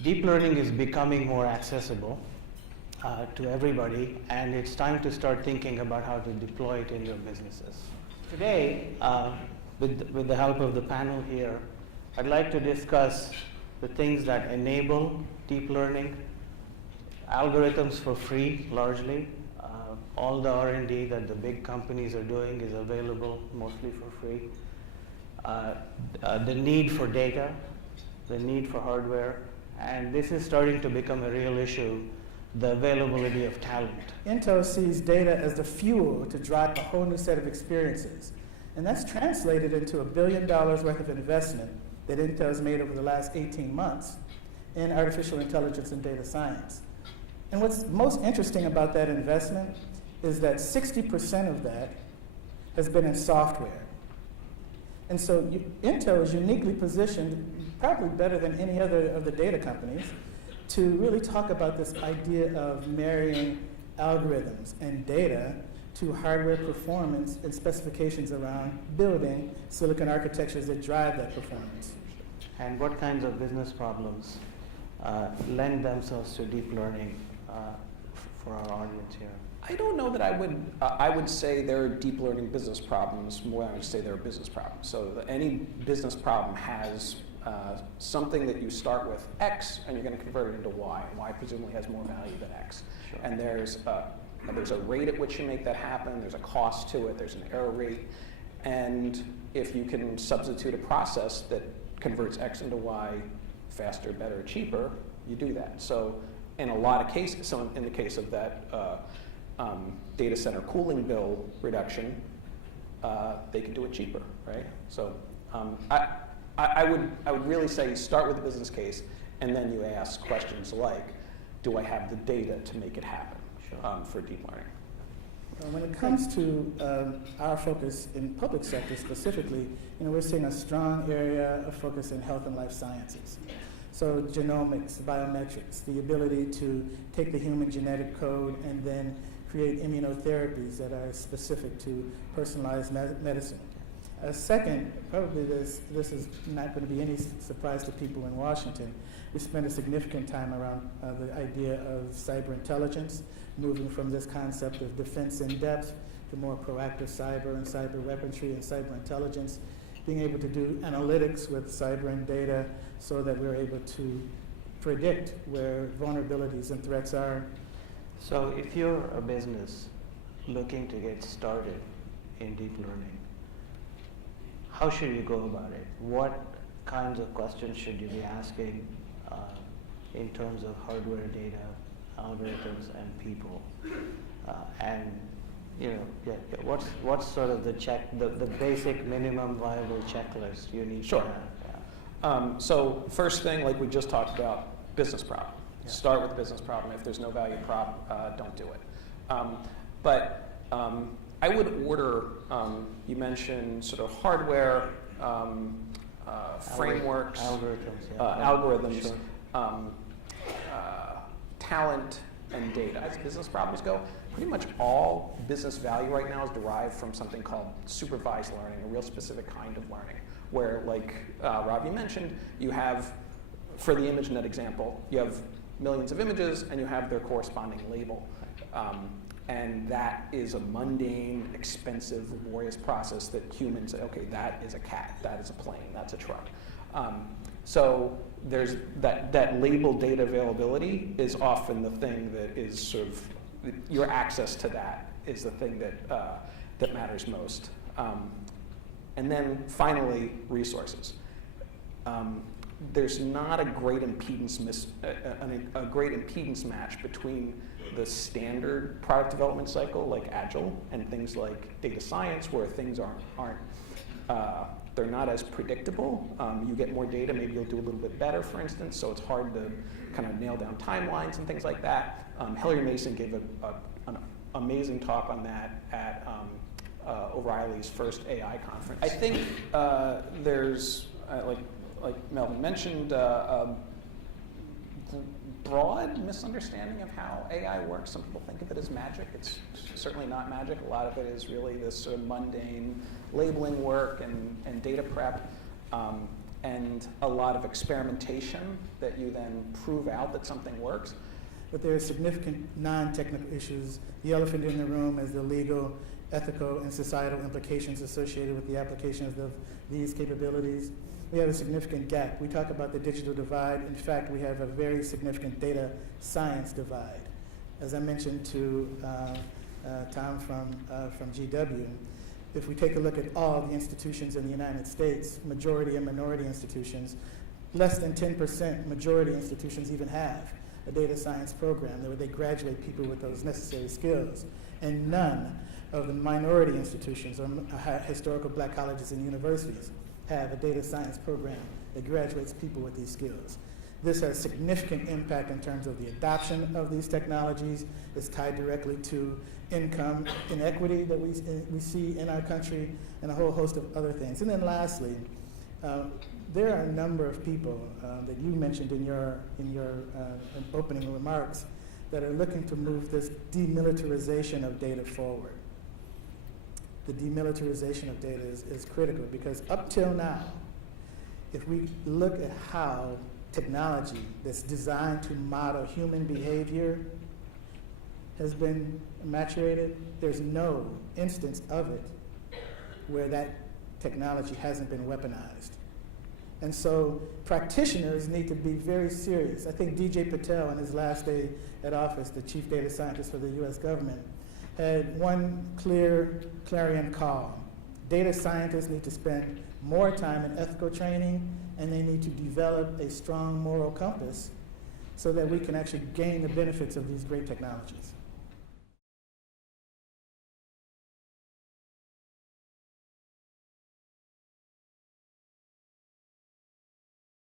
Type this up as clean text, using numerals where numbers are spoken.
Deep learning is becoming more accessible to everybody, and it's time to start thinking about how to deploy it in your businesses. Today, with the help of the panel here, I'd like to discuss the things that enable deep learning, algorithms for free, largely. All the R&D that the big companies are doing is available mostly for free. The need for data, the need for hardware, and this is starting to become a real issue, the availability of talent. Intel sees data as the fuel to drive a whole new set of experiences. And that's translated into $1 billion worth of investment that Intel's made over the last 18 months in artificial intelligence and data science. And what's most interesting about that investment is that 60% of that has been in software. And so Intel is uniquely positioned, probably better than any other of the data companies, to really talk about this idea of marrying algorithms and data to hardware performance and specifications around building silicon architectures that drive that performance. And what kinds of business problems lend themselves to deep learning for our audience here? I don't know that I would say there are deep learning business problems more than I would say there are business problems. So any business problem has something that you start with X and you're going to convert it into Y. And Y presumably has more value than X. Sure. And there's a rate at which you make that happen. There's a cost to it. There's an error rate. And if you can substitute a process that converts X into Y faster, better, cheaper, you do that. So in a lot of cases, so in the case of that data center cooling bill reduction, they can do it cheaper, right? So I would really say start with the business case, and then you ask questions like, do I have the data to make it happen? Sure. For deep learning. When it comes to our focus in public sector specifically, we're seeing a strong area of focus in health and life sciences. So genomics, biometrics, the ability to take the human genetic code and then create immunotherapies that are specific to personalized medicine. Second, probably this is not going to be any surprise to people in Washington. We spent a significant time around the idea of cyber intelligence, moving from this concept of defense in depth to more proactive cyber and cyber weaponry and cyber intelligence, being able to do analytics with cyber and data so that we're able to predict where vulnerabilities and threats are. So if you're a business looking to get started in deep learning, how should you go about it? What kinds of questions should you be asking in terms of hardware, data, algorithms, and people? What's sort of the basic minimum viable checklist you need Sure. to have? Yeah. So first thing, like we just talked about, business problem. Yeah. Start with the business problem. If there's no value prop, don't do it. I would order, you mentioned sort of hardware, frameworks, algorithms, Sure. Talent, and data. As business problems go, pretty much all business value right now is derived from something called supervised learning, a real specific kind of learning, where, like Ravi mentioned, you have, for the ImageNet example, you have millions of images and you have their corresponding label. And that is a mundane, expensive, laborious process that humans say, okay, that is a cat, that is a plane, that's a truck. So there's that labeled data availability is often the thing that is sort of, your access to that is the thing that matters most. And then finally, resources. There's not a great impedance match between the standard product development cycle, like Agile, and things like data science, where things aren't they're not as predictable. You get more data, maybe you'll do a little bit better, for instance, so it's hard to kind of nail down timelines and things like that. Hilary Mason gave an amazing talk on that at O'Reilly's first AI conference. I think there's, like Melvin mentioned, a broad misunderstanding of how AI works. Some people think of it as magic. It's certainly not magic. A lot of it is really this sort of mundane labeling work and data prep. and a lot of experimentation that you then prove out that something works. But there are significant non-technical issues. The elephant in the room is the legal, ethical, and societal implications associated with the applications of these capabilities. We have a significant gap. We talk about the digital divide. In fact, we have a very significant data science divide. As I mentioned to Tom from GW, if we take a look at all the institutions in the United States, majority and minority institutions, less than 10% majority institutions even have a data science program where they graduate people with those necessary skills. And none of the minority institutions or historical black colleges and universities have a data science program that graduates people with these skills. This has significant impact in terms of the adoption of these technologies. It's tied directly to income inequity that we see in our country and a whole host of other things. And then lastly, there are a number of people that you mentioned in your opening remarks that are looking to move this demilitarization of data forward. The demilitarization of data is critical because up till now, if we look at how technology that's designed to model human behavior has been maturated, there's no instance of it where that technology hasn't been weaponized. And so practitioners need to be very serious. I think DJ Patel, in his last day at office, the chief data scientist for the US government, had one clear clarion call. Data scientists need to spend more time in ethical training, and they need to develop a strong moral compass so that we can actually gain the benefits of these great technologies.